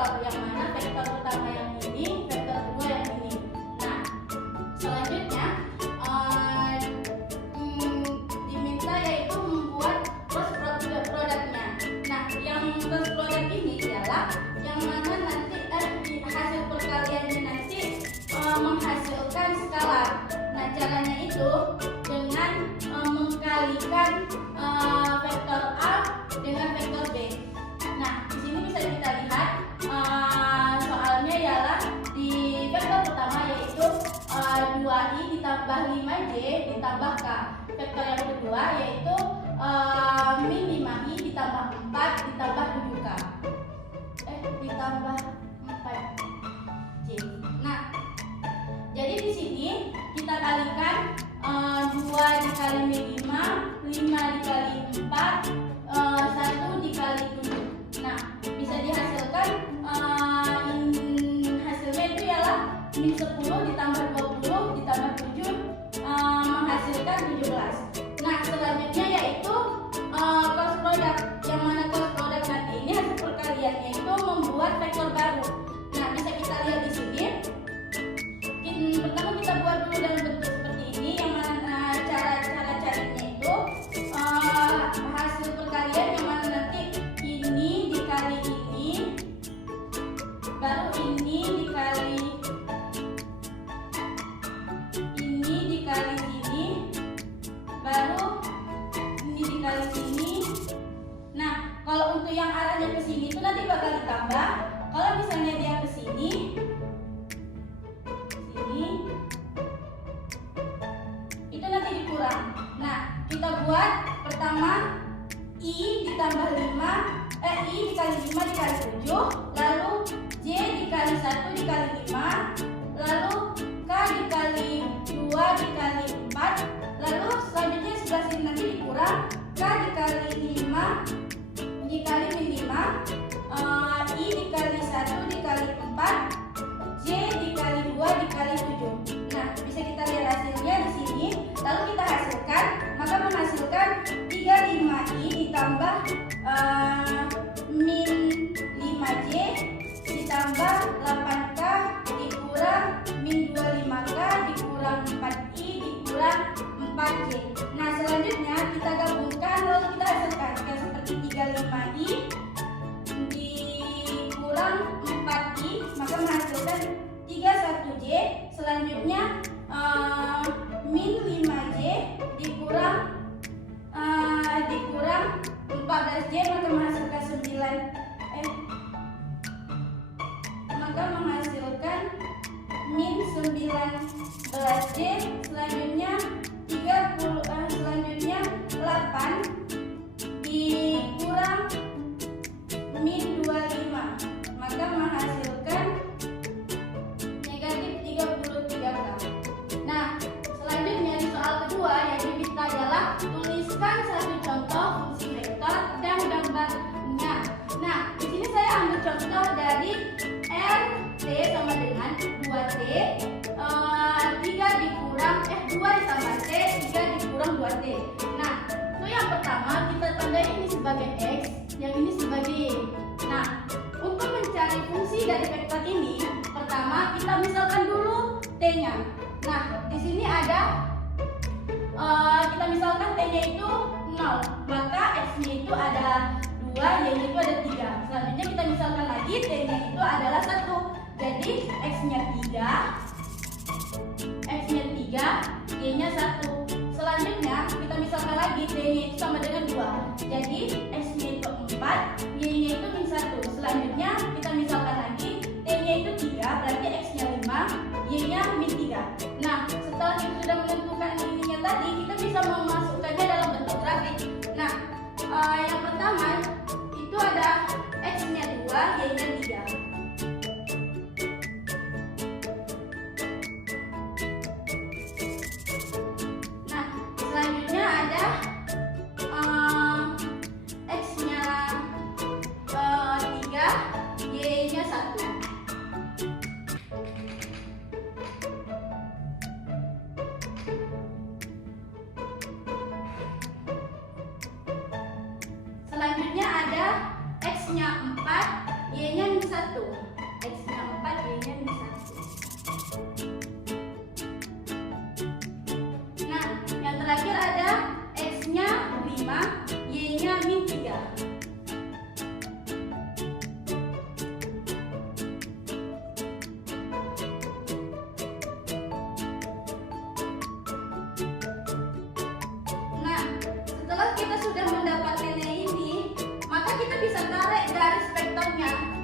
vektor, yang mana vektor pertama yang ini, vektor kedua yang ini. Nah, selanjutnya diminta yaitu membuat cross produknya. Nah, yang cross product ini adalah yang mana nanti hasil perkaliannya nanti menghasilkan skalar. Nah, caranya itu dengan mengkalikan vektor A dengan vektor B. Nah, di sini bisa kita lihat soalnya ialah di vektor pertama yaitu 2i ditambah 5j ditambah k. Vektor yang kedua yaitu min 5i ditambah 4 ditambah 7k. Ditambah 4j. Nah, jadi di sini kita kalikan 2 dikali min 5, 5 dikali 4, 1 dikali 7. Nah, bisa dihasilkan hasilnya itu ialah min 10 ditambah 20 ditambah 7 menghasilkan 17. Nah, selanjutnya yaitu cross product, yang mana cross product nanti ini hasil perkaliannya itu membuat vektor baru. Nah, bisa kita lihat di sini. Pertama kita buat dulu dalam bentuk seperti ini, yang mana cara carinya itu hasil perkalian yang mana nanti ini dikali ini, baru ini dikali ini, baru ini dikali sini. Nah, kalau untuk yang arahnya ke sini itu nanti bakal ditambah. Kalau misalnya dia ke sini, itu nanti dikurang. Nah, kita buat pertama i ditambah 5, i dikali 5 dikali 7, lalu j dikali 1 dikali 5, lalu k dikali 2 dikali 4, lalu selanjutnya sebelah sini nanti dikurang k dikali 5 dikali min 5, i dikali 1 dikali 4, j dikali 2 dikali 7. Nah, bisa kita lihat hasilnya di sini. Lalu kita hasilkan, maka menghasilkan 35i ditambah min 5j ditambah 8k dikurang min 25k dikurang 4i dikurang 4j. Nah, selanjutnya kita gabungkan lalu kita hasilkan seperti 35i dikurang 4i maka menghasilkan 31j. Selanjutnya min 5j dikurang 14j maka menghasilkan 9 min 19j. Selanjutnya 8 dikurang min 25 maka menghasilkan negatif 33k. Nah, selanjutnya di soal kedua yang diminta adalah tuliskan satu contoh fungsi vektor dan gambarnya. Nah, di sini saya ambil contoh dari rt sama dengan 2t 3 dikurang 2 ditambah t 3 dikurang 2t. Nah, itu yang pertama kita tandai ini sebagai x, yang ini sebagai y. Nah, untuk mencari fungsi dari vektor ini, pertama kita misalkan dulu t-nya. Nah, di sini ada kita misalkan t-nya itu 0, maka x-nya itu ada 2, y-nya itu ada 3. Selanjutnya kita misalkan lagi t-nya itu adalah 1. Jadi x-nya 3, y-nya 1. Selanjutnya kita misalkan lagi t-nya itu sama dengan 2. Jadi x-nya itu 4, y-nya itu min 1. Selanjutnya kita misalkan lagi t-nya itu 3, berarti x-nya 5, y-nya min 3. Nah, setelah kita sudah menentukan ininya tadi, kita bisa memasukkannya dalam bentuk grafik. Nah, yang pertama itu ada x-nya 2, y-nya 3. Nah, selanjutnya ada x-nya 3, 1, X-nya 4, Y-nya min 1. Nah, yang terakhir ada X-nya 5, Y-nya min 3. Nah, setelah kita sudah mendapatkan ini, maka kita bisa tarik garis vektornya.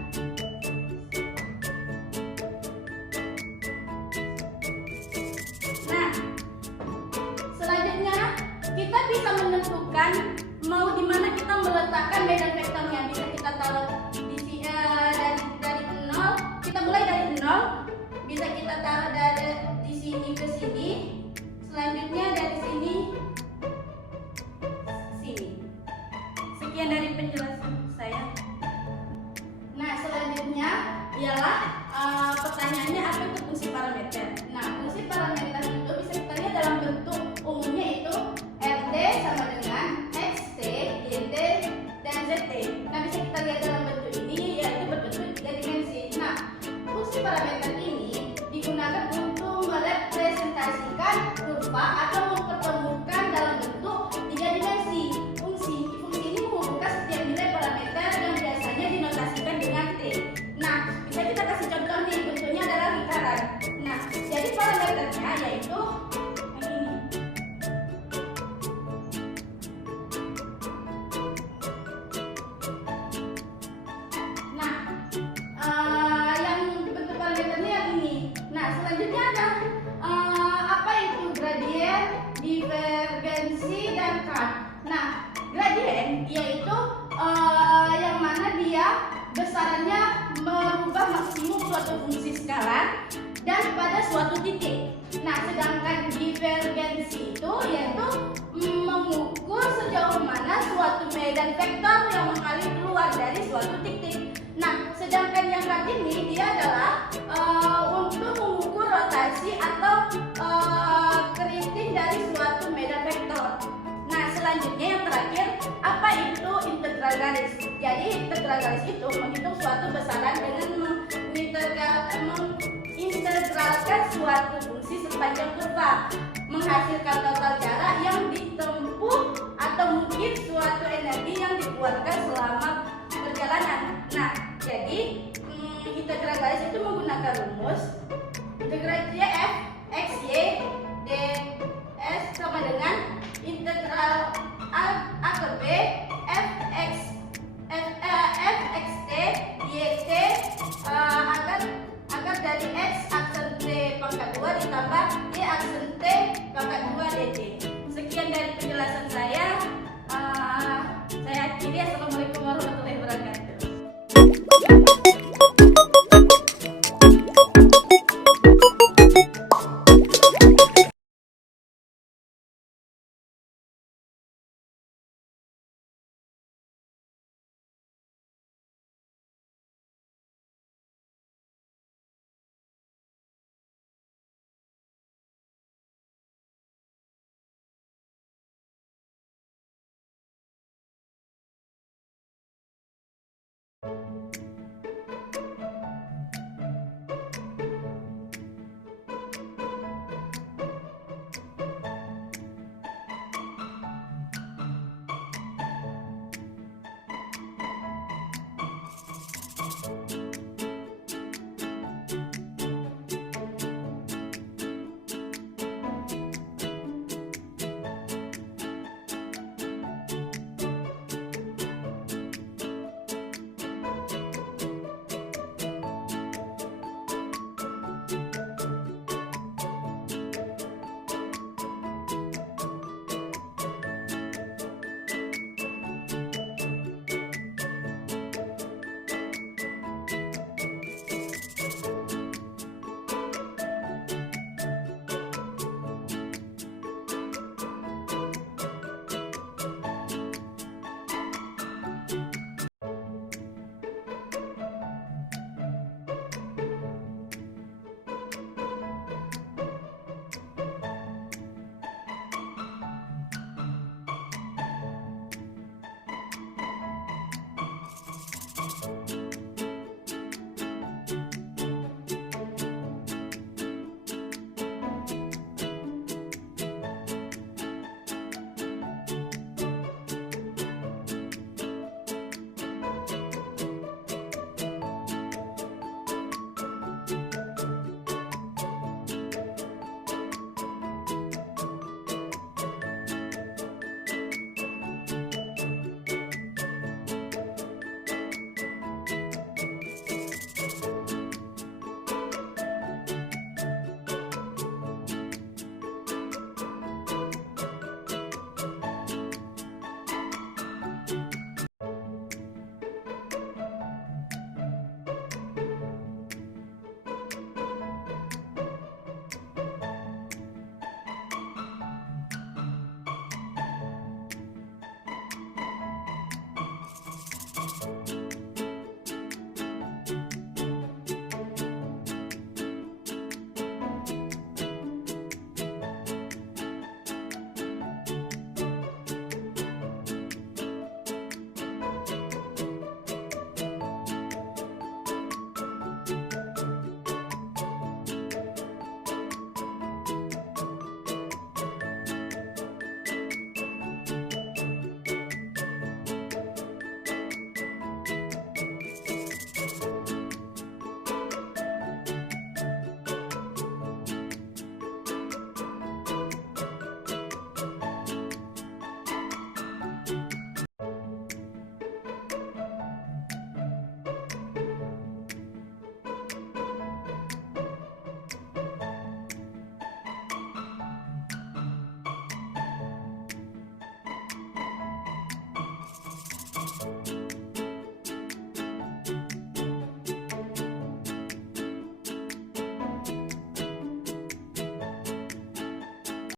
Nah, selanjutnya kita bisa menentukan mau di mana kita meletakkan medan vektornya. Bisa kita taruh dari 0, kita mulai dari 0. Bisa kita taruh dari di sini ke sini. Selanjutnya dari sini sini. Sekian dari penjelasan saya. Nah, selanjutnya ialah pertanyaannya apa itu fungsi parameter. Nah, fungsi parameter itu bisa kita lihat dalam bentuk umumnya itu RT sama dengan XT, YT, dan ZT. Nah, bisa kita lihat dalam bentuk ini yaitu berbentuk 3 dimensi. Nah, fungsi parameter ini digunakan untuk merepresentasikan kurva atau mempertemukan dalam bentuk 3 dimensi. Fungsi ini menghubungkan setiap nilai parameter yang biasanya dinotasikan dengan T. Nah, bisa kita kasih contoh nih, bentuknya adalah lingkaran. Nah, jadi parameternya yaitu yang ini. Nah, yang bentuk parameternya yang ini. Nah, selanjutnya ada apa itu gradien, divergensi, dan cut. Nah, gradien yaitu yang mana dia besarannya merubah maksimum suatu fungsi skalar dan pada suatu titik. Nah, sedangkan divergensi itu yaitu mengukur sejauh mana suatu medan vektor yang mengalir keluar dari suatu titik. Nah, sedangkan yang cut ini dia adalah untuk mengukur rotasi atau keriting dari suatu medan vektor. Nah, selanjutnya yang terakhir, apa itu integral garis? Jadi integral garis itu menghitung suatu besaran dengan mengintegralkan suatu fungsi sepanjang kurva, menghasilkan total jarak yang ditempuh atau mungkin suatu energi yang dikeluarkan selama perjalanan. Nah, jadi integral garis itu menggunakan rumus integral f x y ds sama dengan integral a ke b f x t y t agar dari x aksen t pangkat 2 ditambah y aksen t pangkat 2 dt. Sekian dari penjelasan saya. Saya akhiri. Assalamualaikum warahmatullahi wabarakatuh.